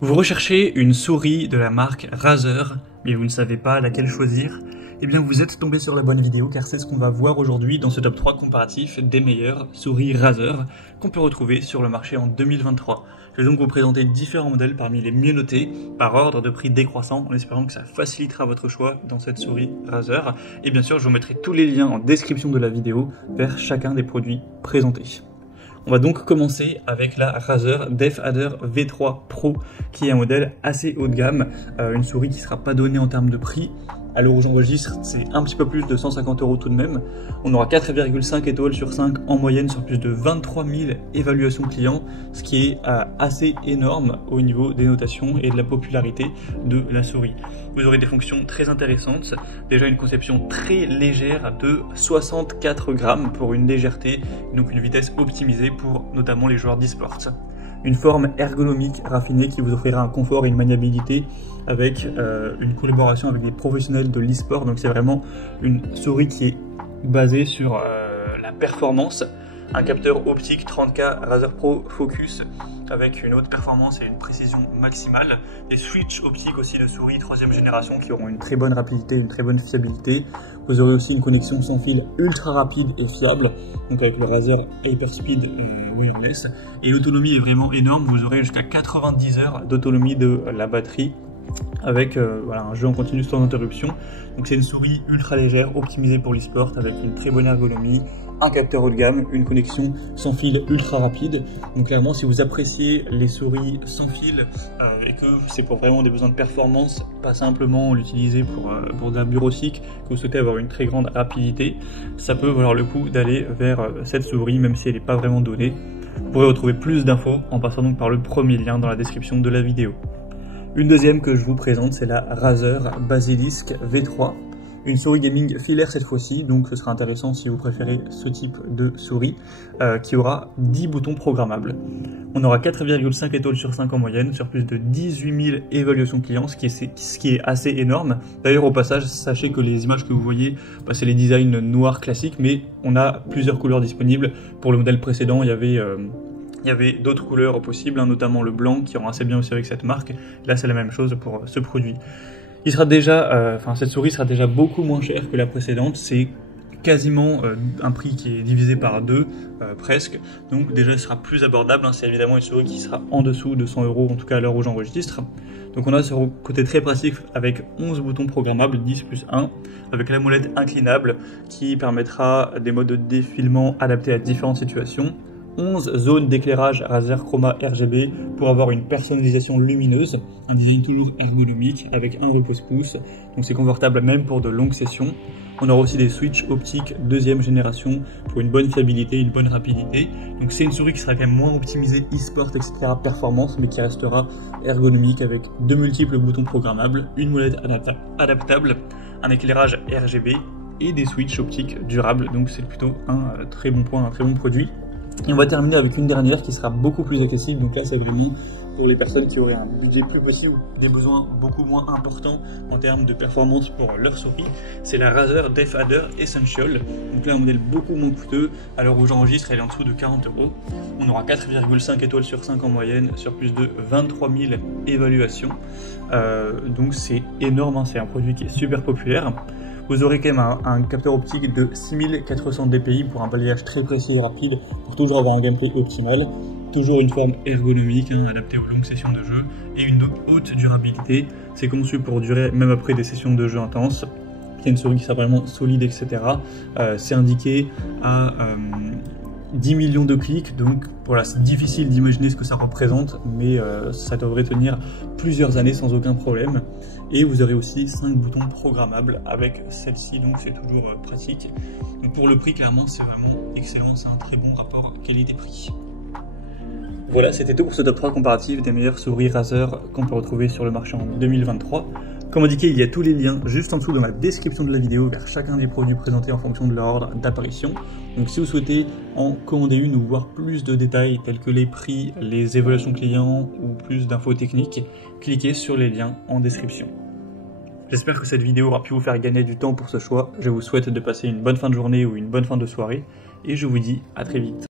Vous recherchez une souris de la marque Razer, mais vous ne savez pas laquelle choisir? Eh bien vous êtes tombé sur la bonne vidéo car c'est ce qu'on va voir aujourd'hui dans ce top 3 comparatif des meilleures souris Razer qu'on peut retrouver sur le marché en 2023. Je vais donc vous présenter différents modèles parmi les mieux notés par ordre de prix décroissant en espérant que ça facilitera votre choix dans cette souris Razer. Et bien sûr je vous mettrai tous les liens en description de la vidéo vers chacun des produits présentés. On va donc commencer avec la Razer DefAder V3 Pro, qui est un modèle assez haut de gamme, une souris qui ne sera pas donnée en termes de prix. À l'heure où j'enregistre, c'est un petit peu plus de 150 € tout de même. On aura 4,5 étoiles sur 5 en moyenne sur plus de 23 000 évaluations clients, ce qui est assez énorme au niveau des notations et de la popularité de la souris. Vous aurez des fonctions très intéressantes, déjà une conception très légère de 64 grammes pour une légèreté, donc une vitesse optimisée pour notamment les joueurs d'e-sport. Une forme ergonomique raffinée qui vous offrira un confort et une maniabilité avec une collaboration avec des professionnels de l'e-sport. Donc c'est vraiment une souris qui est basée sur la performance. Un capteur optique 30K Razer Pro Focus avec une haute performance et une précision maximale. Des switches optiques aussi de souris 3e génération qui auront une très bonne rapidité, une très bonne fiabilité. Vous aurez aussi une connexion sans fil ultra rapide et fiable, donc avec le Razer Hyperspeed Wireless. Et l'autonomie est vraiment énorme, vous aurez jusqu'à 90 heures d'autonomie de la batterie avec un jeu en continu sans interruption. Donc c'est une souris ultra légère, optimisée pour l'e-sport avec une très bonne ergonomie, un capteur haut de gamme, une connexion sans fil ultra rapide. Donc clairement si vous appréciez les souris sans fil et que c'est pour vraiment des besoins de performance, pas simplement l'utiliser pour de la bureautique, que vous souhaitez avoir une très grande rapidité, ça peut valoir le coup d'aller vers cette souris même si elle n'est pas vraiment donnée. Vous pourrez retrouver plus d'infos en passant donc par le premier lien dans la description de la vidéo. Une deuxième que je vous présente, c'est la Razer Basilisk V3, une souris gaming filaire cette fois-ci, donc ce sera intéressant si vous préférez ce type de souris, qui aura 10 boutons programmables. On aura 4,5 étoiles sur 5 en moyenne, sur plus de 18 000 évaluations clients, ce qui est assez énorme. D'ailleurs au passage, sachez que les images que vous voyez, c'est les designs noirs classiques, mais on a plusieurs couleurs disponibles. Pour le modèle précédent, il y avait d'autres couleurs possibles, notamment le blanc qui rend assez bien aussi avec cette marque. Là c'est la même chose pour ce produit. Il sera déjà, cette souris sera déjà beaucoup moins chère que la précédente. C'est quasiment un prix qui est divisé par 2 presque. Donc déjà elle sera plus abordable. C'est évidemment une souris qui sera en dessous de 100 €, en tout cas à l'heure où j'enregistre. Donc on a ce côté très pratique avec 11 boutons programmables, 10 plus 1, avec la molette inclinable qui permettra des modes de défilement adaptés à différentes situations. 11 zones d'éclairage Razer Chroma RGB pour avoir une personnalisation lumineuse, un design toujours ergonomique avec un repose-pouce, donc c'est confortable même pour de longues sessions. On aura aussi des switches optiques 2e génération pour une bonne fiabilité, une bonne rapidité. Donc c'est une souris qui sera quand même moins optimisée e-sport, etc. performance, mais qui restera ergonomique avec 2 multiples boutons programmables, une molette adaptable, un éclairage RGB et des switches optiques durables. Donc c'est plutôt un très bon point, un très bon produit. Et on va terminer avec une dernière qui sera beaucoup plus accessible, donc là c'est vraiment pour les personnes qui auraient un budget plus petit ou des besoins beaucoup moins importants en termes de performance pour leur souris. C'est la Razer DefAder Essential, donc là un modèle beaucoup moins coûteux. À l'heure où j'enregistre elle est en dessous de 40 €. On aura 4,5 étoiles sur 5 en moyenne sur plus de 23 000 évaluations. Donc c'est énorme, c'est un produit qui est super populaire. Vous aurez quand même un capteur optique de 6400 dpi pour un balayage très précis et rapide, pour toujours avoir un gameplay optimal. Toujours une forme ergonomique, adaptée aux longues sessions de jeu, et une haute durabilité. C'est conçu pour durer même après des sessions de jeu intenses. C'est une souris qui sera vraiment solide, etc. C'est indiqué à 10 millions de clics, donc voilà, c'est difficile d'imaginer ce que ça représente, mais ça devrait tenir plusieurs années sans aucun problème. Et vous aurez aussi 5 boutons programmables avec celle-ci, donc c'est toujours pratique. Donc pour le prix, clairement, c'est vraiment excellent, c'est un très bon rapport qualité-prix. Voilà, c'était tout pour ce top 3 comparatif des meilleures souris Razer qu'on peut retrouver sur le marché en 2023. Comme indiqué, il y a tous les liens juste en dessous dans la description de la vidéo vers chacun des produits présentés en fonction de leur ordre d'apparition. Donc si vous souhaitez en commander une ou voir plus de détails tels que les prix, les évaluations clients ou plus d'infos techniques, cliquez sur les liens en description. J'espère que cette vidéo aura pu vous faire gagner du temps pour ce choix. Je vous souhaite de passer une bonne fin de journée ou une bonne fin de soirée et je vous dis à très vite.